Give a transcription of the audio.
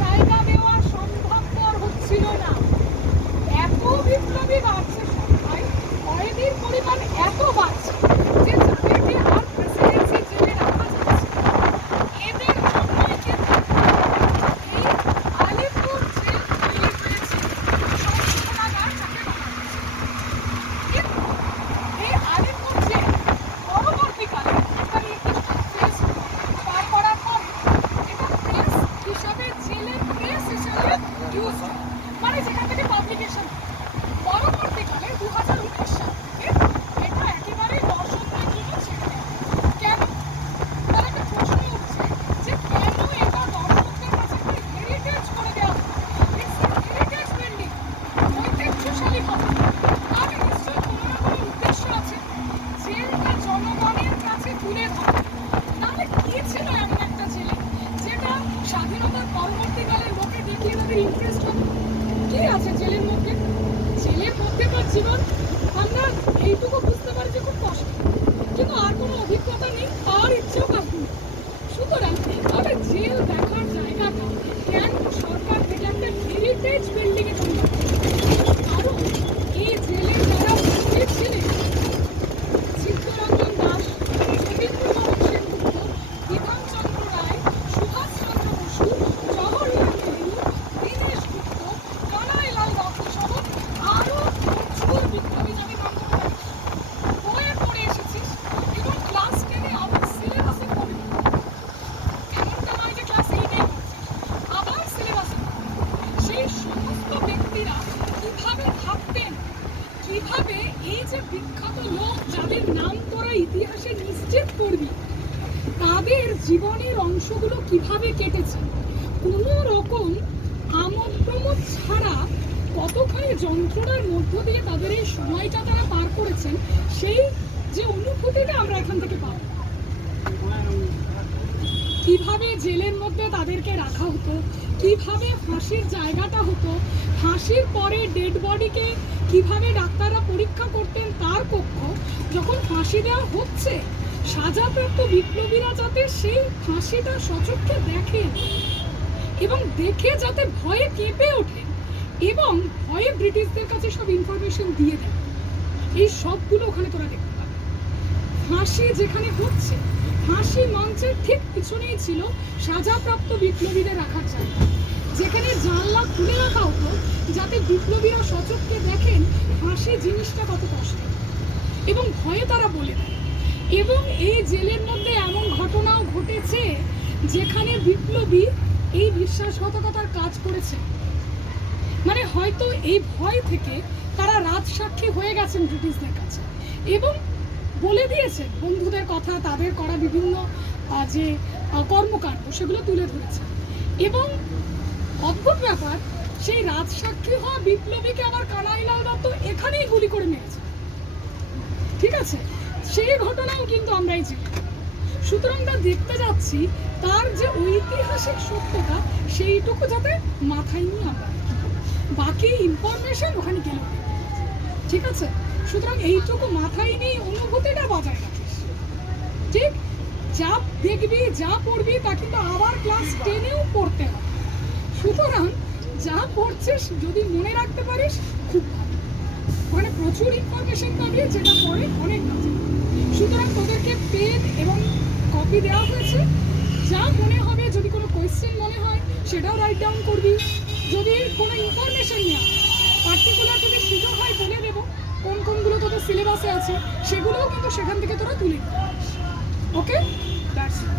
জায়গা দেওয়া সম্ভবপর হচ্ছিল না। এত বিপ্লবী বাড়ছে সংখ্যায়, কয়েদির পরিমাণ এত বাড়ছে যে যাদেরকে আর প্রেসিডেন্সি জেলে রাখা যাচ্ছে এদের জন্যই কিন্তু এই আলিপুর জেল তৈরি হয়েছে সংশোধনাগার যাকে বলা হচ্ছে। কিন্তু এই আলিপুর জেল পরবর্তীকালে একটা নির্দিষ্ট ফেজ পার করার পর এটা প্রেস হিসাবে জেলের প্রেস হিসাবে ইউজ হয়, মানে যেখান থেকে পাবলিকেশন। পরবর্তীকালে 2019 সাল থেকে এটা একেবারেই দর্শকদের জন্য ছেড়ে দেওয়া। কেন? তার একটা প্রশ্ন উঠছে যে কেন এটা দর্শকদের কাছে একটা হেরিটেজ করে দেওয়া হলো। ইটস এ হেরিটেজ বিল্ডিং, ঐতিহ্যশালী ভবন। তার নিশ্চয়ই কোনো না কোনো উদ্দেশ্য আছে, জেলটা জনগণের কাছে তুলে ধরা। তাহলে কি ছিল এমন একটা জেলে যেটা স্বাধীনতার পরবর্তীকালে লোকে দেখিয়ে তাদের ইন্টারেস্ট হবে? কি আছে জেলের মধ্যে? জেলের মধ্যেকার জীবন আমরা এইটুকু বুঝতে পারি যে খুব কষ্ট, কিন্তু আর কোনো অভিজ্ঞতা নেই, আর ইচ্ছেও কাটবে না। সুতরাং তবে জেল দেখার জায়গাটা কেন সরকার থেকে একটা হেরিটেজ বিল্ডিং এ তৈরি করে? কারণ এই জেলে যারা বন্দী ছিলেন, চিত্তরঞ্জন দাস, সতীন্দ্রনাথ সেনগুপ্ত, বিধানচন্দ্র রায়, সুভাষচন্দ্র বসু, জওহরলাল নেহরু, দীনেশ গুপ্ত, কানাইলাল দত্ত সহ আরো প্রচুর বিপ্লবী, যাদের নাম করে পারিস, বইয়ে পড়ে এসেছিস এবং ক্লাস 10-এ আবার সিলেবাসে পড়বি। এমনটা নয় যে ক্লাস 8-এই পড়ছিস, আবার সিলেবাসে পড়বি। সেই সমস্ত ব্যক্তিরা কিভাবে থাকতেন, কিভাবে এই যে বিখ্যাত লোক যাদের নাম তোরা ইতিহাসে নিশ্চিত করবি, তাদের জীবনের অংশগুলো কিভাবে কেটেছে, কোনো রকম আমোদ প্রমোদ ছাড়া কতখানি যন্ত্রণার মধ্য দিয়ে তাদের এই সময়টা তারা পার করেছেন, সেই যে অনুভূতিটা আমরা এখান থেকে পাবো। কিভাবে জেলের মধ্যে তাদেরকে রাখা হতো, কিভাবে ফাঁসির জায়গাটা হতো, ফাঁসির পরে ডেড বডিকে কিভাবে ডাক্তাররা পরীক্ষা করতেন তার কক্ষ, যখন ফাঁসি দেওয়া হচ্ছে সাজাপ্রাপ্ত বিপ্লবীরা যাতে সেই ফাঁসিটা সচক্ষে দেখেন এবং দেখে যাতে ভয়ে কেঁপে ওঠেন এবং ভয়ে ব্রিটিশদের কাছে সব ইনফরমেশন দিয়ে দেন, এই সবগুলো ওখানে তোরা দেখতে পাবে। ফাঁসি যেখানে হচ্ছে, ফাঁসি মঞ্চের ঠিক পিছনেই ছিল সাজাপ্রাপ্ত বিপ্লবীদের রাখার জায়গা, যেখানে জানলা খুলে রাখা হতো যাতে বিপ্লবীরা সচক্ষে দেখেন ফাঁসি জিনিসটা কত কষ্ট এবং ভয়ে তারা বলে দেয়। এবং এই জেলের মধ্যে এমন ঘটনাও ঘটেছে যেখানে বিপ্লবী এই বিশ্বাসঘাতকতার কাজ করেছে, মানে হয়তো এই ভয় থেকে তারা রাজসাক্ষী হয়ে গেছেন ব্রিটিশদের কাছে এবং বলে দিয়েছেন বন্ধুদের কথা, তাদের করা বিভিন্ন যে কর্মকাণ্ড সেগুলো তুলে ধরেছে। এবং অদ্ভুত ব্যাপার, সেই রাজসাক্ষী হওয়া বিপ্লবীকে আবার কানাইলাল দত্ত এখানেই গুলি করে মেরেছে, ঠিক আছে? সেই ঘটনাও কিন্তু আমরাই জানি। সুতরাং তা দেখতে যাচ্ছি তার যে ঐতিহাসিক সত্যতা সেইটুকু যাতে মাথায় নিয়ে আমরা বাকি ইনফরমেশন ওখানে গেল, ঠিক আছে? সুতরাং এইটুকু মাথায় নিয়ে অনুভূতিটা বজায় রাখিস, ঠিক? যা দেখবি যা পড়বি তা কিন্তু আবার ক্লাস 10-এও পড়তে হবে। সুতরাং যা পড়ছিস যদি মনে রাখতে পারিস খুব ভালো, মানে প্রচুর ইনফরমেশন পাবি যেটা পড়ে অনেক কাজে। সুতরাং তোদেরকে পেন এবং কপি দেওয়া হয়েছে, যা মনে হবে যদি কোনো কোয়েশ্চেন মনে হয় সেটাও রাইট ডাউন করবি। যদি কোনো ইনফরমেশন নেওয়া পার্টিকুলার যদি সুযোগ হয় বলে দেবো কোন কোনগুলো তোদের সিলেবাসে আছে, সেগুলোও কিন্তু সেখান থেকে তোরা তুলে নিতে পারিস। ওকে, দ্যাটস ইট।